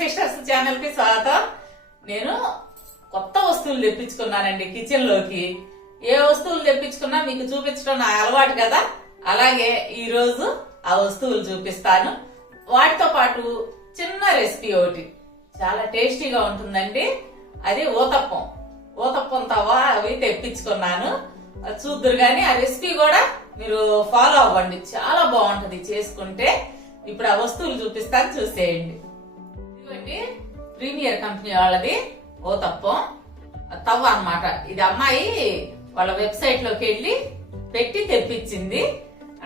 Sisters channel కి స్వాగతం. నేను కొత్త వస్తువులు తెప్పించుకున్నానండి కిచెన్ లోకి. ఏ వస్తువులు తెప్పించుకున్నా మీకు చూపించడం నా అలవాటు కదా, అలాగే ఈ రోజు ఆ వస్తువులు చూపిస్తాను. వాటితో పాటు చిన్న రెసిపీ ఒకటి చాలా టేస్టీగా ఉంటుందండి. అది ఊతప్పం తవ్వ అవి తెప్పించుకున్నాను. చూద్దరు గాని ఆ రెసిపీ కూడా మీరు ఫాలో అవ్వండి, చాలా బాగుంటది చేసుకుంటే. ఇప్పుడు ఆ వస్తువులు చూపిస్తాను, చూసేయండి. ఇదిగోండి ప్రీమియర్ కంపెనీ వాళ్ళది ఊతప్పం తవ్వ అన్నమాట. ఇది అమ్మాయి వాళ్ళ వెబ్సైట్ లోకి వెళ్ళి పెట్టి తెప్పించింది.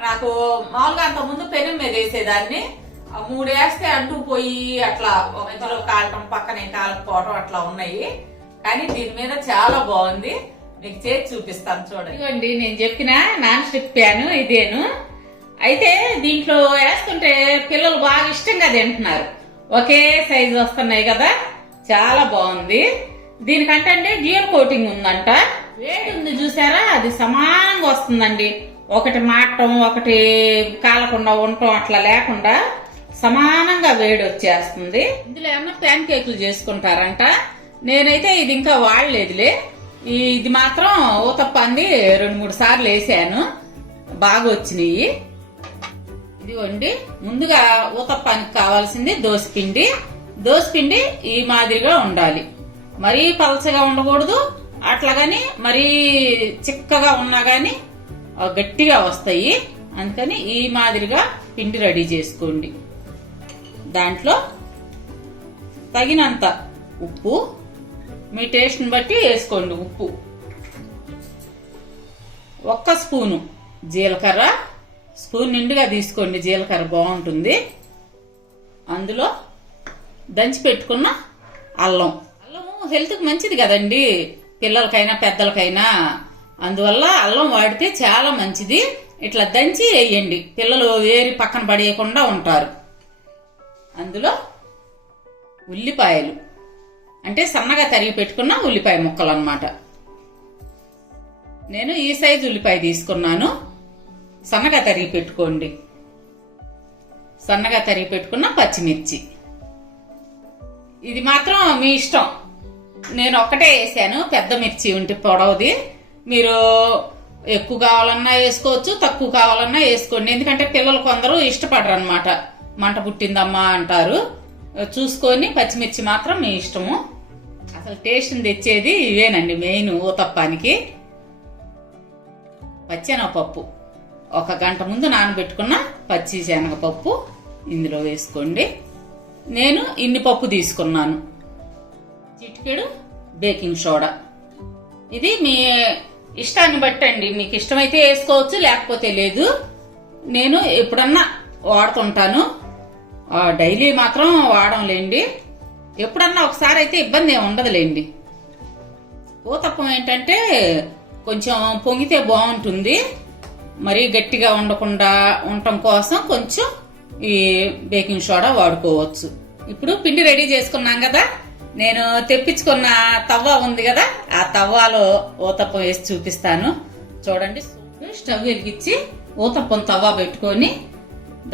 నాకు మామూలుగా అంత ముందు పెనం మీద వేసేదాన్ని, 3 వేస్తే అంటూ పోయి అట్లా మధ్యలో కాలటం పక్కనే కాలకపోవటం అట్లా ఉన్నాయి. కానీ దీని మీద చాలా బాగుంది, మీకు చేసి చూపిస్తాను చూడండి. ఇదిగోండి నేను చెప్పిన నాన్ స్టిక్ ప్యాన్ ఇదేను. అయితే దీంట్లో వేస్తుంటే పిల్లలు బాగా ఇష్టంగా తింటున్నారు. ఒకే సైజు వస్తున్నాయి కదా, చాలా బాగుంది. దీనికంటే డ్యూయల్ కోటింగ్ ఉందంట. వేడి ఉంది చూసారా, అది సమానంగా వస్తుందండి. ఒకటి మాటం ఒకటి కాలకుండా ఉండటం అట్లా లేకుండా సమానంగా వేడి వచ్చేస్తుంది. ఇందులో ఏమన్నా ప్యాన్ కేకులు చేసుకుంటారంట. నేనైతే ఇది ఇంకా వాడలేదులే. ఇది మాత్రం ఊతప్పాన్ని 2-3 సార్లు వేసాను, బాగా వచ్చినాయి. ఇదిగోండి ముందుగా ఊతప్పానికి కావాల్సింది దోసపిండి ఈ మాదిరిగా ఉండాలి. మరీ పలచగా ఉండకూడదు, అట్లాగని మరీ చిక్కగా ఉన్నా గాని గట్టిగా వస్తాయి. అందుకని ఈ మాదిరిగా పిండి రెడీ చేసుకోండి. దాంట్లో తగినంత ఉప్పు, మీ టేస్ట్ని బట్టి వేసుకోండి. ఉప్పు 1 స్పూను జీలకర్ర, స్పూన్ నిండుగా తీసుకోండి, జీలకర్ర బాగుంటుంది. అందులో దంచి పెట్టుకున్న అల్లము హెల్త్కి మంచిది కదండి, పిల్లలకైనా పెద్దలకైనా. అందువల్ల అల్లం వాడితే చాలా మంచిది. ఇట్లా దంచి వేయండి, పిల్లలు ఏరి పక్కన పడేయకుండా ఉంటారు. అందులో ఉల్లిపాయలు, అంటే సన్నగా తరిగి పెట్టుకున్న ఉల్లిపాయ ముక్కలు అన్నమాట. నేను ఈ సైజు ఉల్లిపాయ తీసుకున్నాను, సన్నగా తరిగి పెట్టుకోండి. సన్నగా తరిగి పెట్టుకున్న పచ్చిమిర్చి, ఇది మాత్రం మీ ఇష్టం. నేను ఒక్కటే వేసాను, పెద్ద మిర్చి ఉంటే పొడవుది. మీరు ఎక్కువ కావాలన్నా వేసుకోవచ్చు, తక్కువ కావాలన్నా వేసుకోండి. ఎందుకంటే పిల్లలు కొందరు ఇష్టపడరు అనమాట, మంట పుట్టిందమ్మా అంటారు. చూసుకొని పచ్చిమిర్చి మాత్రం మీ ఇష్టము. అసలు టేస్ట్ని తెచ్చేది ఇవేనండి మెయిన్ ఊతప్పానికి. పచ్చెనగపప్పు 1 గంట ముందు నానబెట్టుకున్న పచ్చి శనగపప్పు ఇందులో వేసుకోండి. నేను ఇన్ని పప్పు తీసుకున్నాను. చిటికెడు బేకింగ్ సోడా, ఇది మీ ఇష్టాన్ని బట్టండి. మీకు ఇష్టమైతే వేసుకోవచ్చు, లేకపోతే లేదు. నేను ఎప్పుడన్నా వాడుతుంటాను, డైలీ మాత్రం వాడంలేండి. ఎప్పుడన్నా ఒకసారి అయితే ఇబ్బంది ఏమి ఉండదులేండి. ఊతప్పం ఏంటంటే కొంచెం పొంగితే బాగుంటుంది, మరీ గట్టిగా ఉండకుండా ఉండటం కోసం కొంచెం ఈ బేకింగ్ సోడా వాడుకోవచ్చు. ఇప్పుడు పిండి రెడీ చేసుకున్నాం కదా, నేను తెప్పించుకున్న తవ్వ ఉంది కదా, ఆ తవ్వాలో ఊతప్పం వేసి చూపిస్తాను చూడండి. స్టవ్ వెలిగించి ఊతప్పం తవ్వ పెట్టుకొని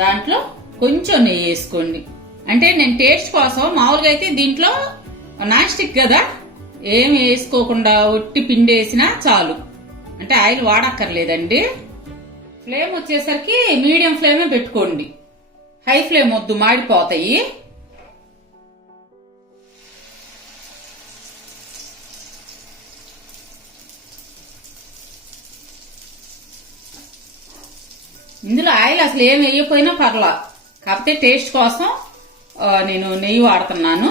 దాంట్లో కొంచెం నెయ్యి వేసుకోండి. అంటే నేను టేస్ట్ కోసం, మామూలుగా అయితే దీంట్లో నాన్ స్టిక్ కదా, ఏమి వేసుకోకుండా ఒట్టి పిండి వేసినా చాలు, అంటే ఆయిల్ వాడక్కర్లేదండి. ఫ్లేమ్ వచ్చేసరికి మీడియం ఫ్లేమే పెట్టుకోండి, హై ఫ్లేమ్ వద్దు, మాడిపోతాయి. ఇందులో ఆయిల్ అసలు ఏం వేయకపోయినా పర్లా, కాకపోతే టేస్ట్ కోసం నేను నెయ్యి వాడుతున్నాను.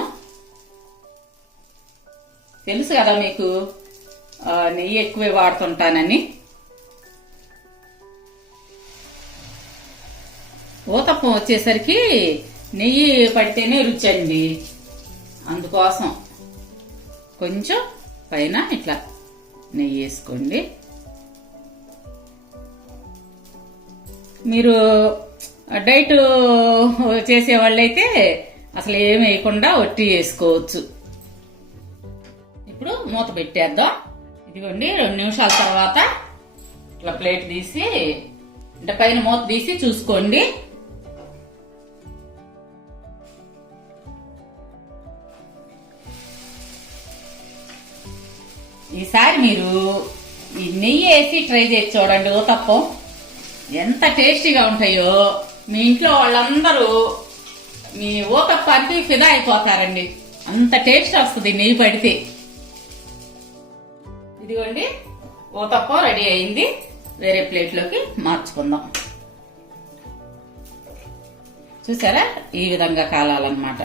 తెలుసు కదా మీకు, నెయ్యి ఎక్కువే వాడుతుంటానని. ఊతప్పం వచ్చేసరికి నెయ్యి పడితేనే రుచి అండి, అందుకోసం కొంచెం పైన ఇట్లా నెయ్యి వేసుకోండి. మీరు డైట్ చేసేవాళ్ళైతే అసలు ఏమి వేయకుండా ఒట్టి వేసుకోవచ్చు. ఇప్పుడు మూత పెట్టేద్దాం. ఇదిగోండి 2 నిమిషాల తర్వాత ఇట్లా ప్లేట్ తీసి, అంటే పైన మూత తీసి చూసుకోండి. ఈసారి మీరు ఈ నెయ్యి వేసి ట్రై చేసి చూడండి ఊతప్పం ఎంత టేస్టీగా ఉంటాయో. మీ ఇంట్లో వాళ్ళందరూ మీ ఊతప్పానికి ఫిదా అయిపోతారండి, అంత టేస్ట్ వస్తుంది నెయ్యి పడితే. ఇదిగోండి ఊతప్పం రెడీ అయింది. వేరే ప్లేట్లోకి మార్చుకుందాం. చూసారా, ఈ విధంగా కాలాలన్నమాట.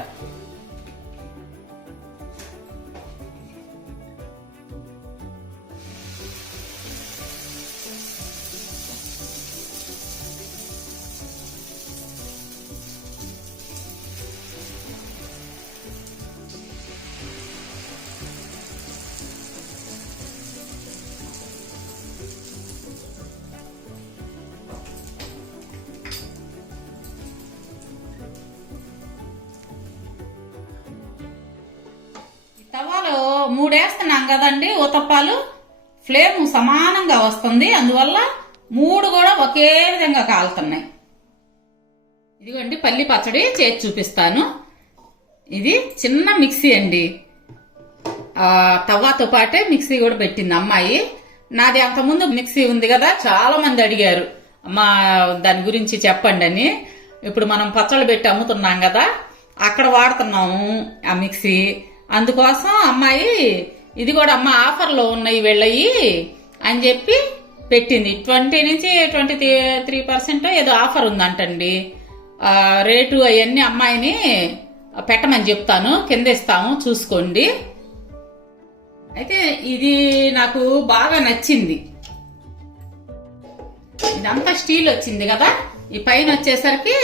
తవాలో 3 వేస్తున్నాం కదండి ఊతప్పాలు, ఫ్లేమ్ సమానంగా వస్తుంది, అందువల్ల 3 కూడా ఒకే విధంగా కాలుతున్నాయి. ఇదిగోండి పల్లి పచ్చడి చేసి చూపిస్తాను. ఇది చిన్న మిక్సీ అండి, తవ్వాతో పాటే మిక్సీ కూడా పెట్టింది అమ్మాయి. నాది అంతకుముందు మిక్సీ ఉంది కదా, చాలా మంది అడిగారు అమ్మా దాని గురించి చెప్పండి అని. ఇప్పుడు మనం పచ్చళ్ళు పెట్టి అమ్ముతున్నాం కదా, అక్కడ వాడుతున్నాము ఆ మిక్సీ. అందుకోసం అమ్మాయి ఇది కూడా అమ్మ ఆఫర్లో ఉన్నాయి వెళ్ళయి అని చెప్పి పెట్టింది. 20 నుంచి 23% ఏదో ఆఫర్ ఉందంటండి. రేటు అవన్నీ అమ్మాయిని పెట్టమని చెప్తాను, కింద ఇస్తాము చూసుకోండి. అయితే ఇది నాకు బాగా నచ్చింది. ఇదంతా స్టీల్ వచ్చింది కదా, ఈ పైన వచ్చేసరికి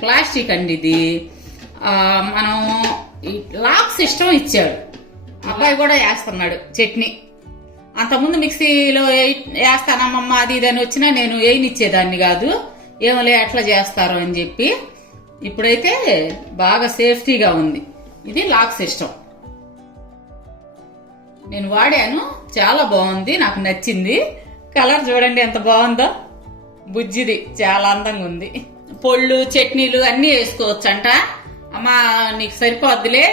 ప్లాస్టిక్ అండి. ఇది మనం లాక్ సిస్టమ్ ఇచ్చాడు. అబ్బాయి కూడా వేస్తున్నాడు చట్నీ. అంతకుముందు మిక్సీలో వేస్తానమ్మమ్మ అది ఇది అని వచ్చినా నేను వేయనిచ్చేదాన్ని కాదు, ఏమోలే ఎట్లా చేస్తారు అని చెప్పి. ఇప్పుడైతే బాగా సేఫ్టీగా ఉంది. ఇది లాక్ సిస్టమ్ నేను వాడాను, చాలా బాగుంది, నాకు నచ్చింది. కలర్ చూడండి ఎంత బాగుందో, బుజ్జిది, చాలా అందంగా ఉంది. పొళ్ళు చట్నీలు అన్నీ వేసుకోవచ్చంట. అమ్మా నీకు సరిపోద్దులే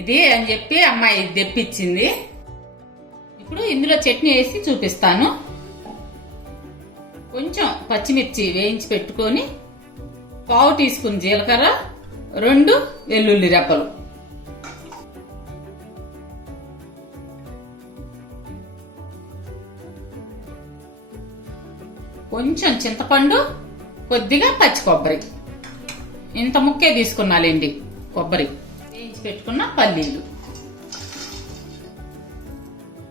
ఇది అని చెప్పి అమ్మాయి తెప్పించింది. ఇప్పుడు ఇందులో చట్నీ వేసి చూపిస్తాను. కొంచెం పచ్చిమిర్చి వేయించి పెట్టుకొని, 1/2 టీ స్పూన్ జీలకర్ర, 2 వెల్లుల్లి రెబ్బలు, కొంచెం చింతపండు, కొద్దిగా పచ్చి కొబ్బరి. ఇంత ముక్కే తీసుకున్నాలేండి కొబ్బరి. వేయించి పెట్టుకున్న పల్లీలు,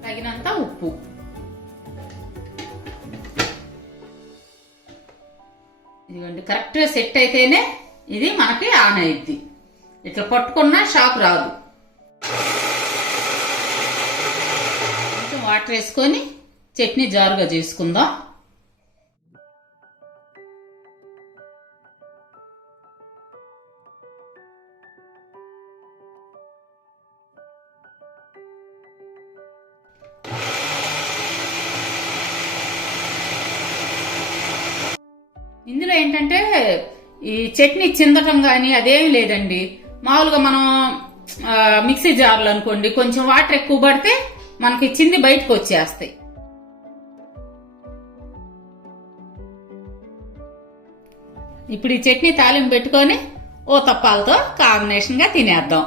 తగినంత ఉప్పు. ఇదిగోండి కరెక్ట్గా సెట్ అయితేనే ఇది మనకి ఆన్ అయ్యిద్ది. ఇట్లా పట్టుకున్నా షాక్ రాదు. కొంచెం వాటర్ వేసుకొని చట్నీ జారుగా చేసుకుందాం. ఇందులో ఏంటంటే ఈ చట్నీ చిందటం కానీ అదేమి లేదండి. మామూలుగా మనం మిక్సీ జార్లు అనుకోండి, కొంచెం వాటర్ ఎక్కువ పడితే మనకి చింది బయటకు వచ్చేస్తాయి. ఇప్పుడు ఈ చట్నీ తాలింపు పెట్టుకొని ఊతప్పాలతో కాంబినేషన్ గా తినేద్దాం.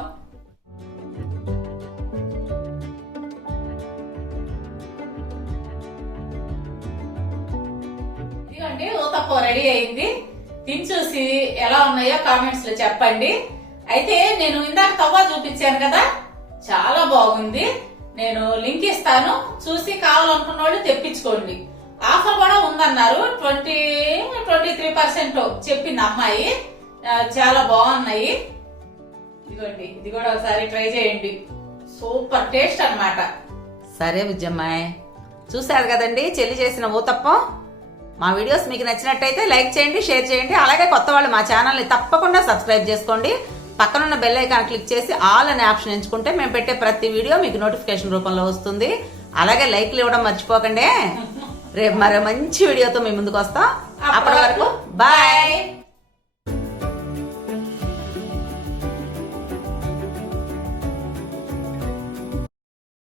ఇదిగోండి ఊతప్పం రెడీ అయింది. తిని చూసి ఎలా ఉన్నాయో కామెంట్స్ లో చెప్పండి. అయితే నేను ఇందాక తవ్వ చూపించాను కదా, చాలా బాగుంది. నేను లింక్ ఇస్తాను, చూసి కావాలనుకున్న వాళ్ళు తెప్పించుకోండి. ఆఫర్ కూడా ఉందన్నారు, 23% చెప్పింది అమ్మాయి. చాలా బాగున్నాయి. ఇదిగోండి, ఇది కూడా ఒకసారి ట్రై చేయండి, సూపర్ టేస్ట్ అన్నమాట. సరే బుజ్జమ్మాయి, చూశారు కదండి చెల్లి చేసిన ఊతప్పం. మా వీడియోస్ మీకు నచ్చినట్టయితే లైక్ చేయండి, షేర్ చేయండి. అలాగే కొత్త వాళ్ళు మా ఛానల్ని తప్పకుండా సబ్స్క్రైబ్ చేసుకోండి. పక్కనున్న బెల్ ఐకాన్ క్లిక్ చేసి ఆల్ అనే ఆప్షన్ ఎంచుకుంటే మేము పెట్టే ప్రతి వీడియో మీకు నోటిఫికేషన్ రూపంలో వస్తుంది. అలాగే లైక్లు ఇవ్వడం మర్చిపోకండి. రేపు మరో మంచి వీడియోతో మీ ముందుకు వస్తాం. అప్పటి వరకు బాయ్.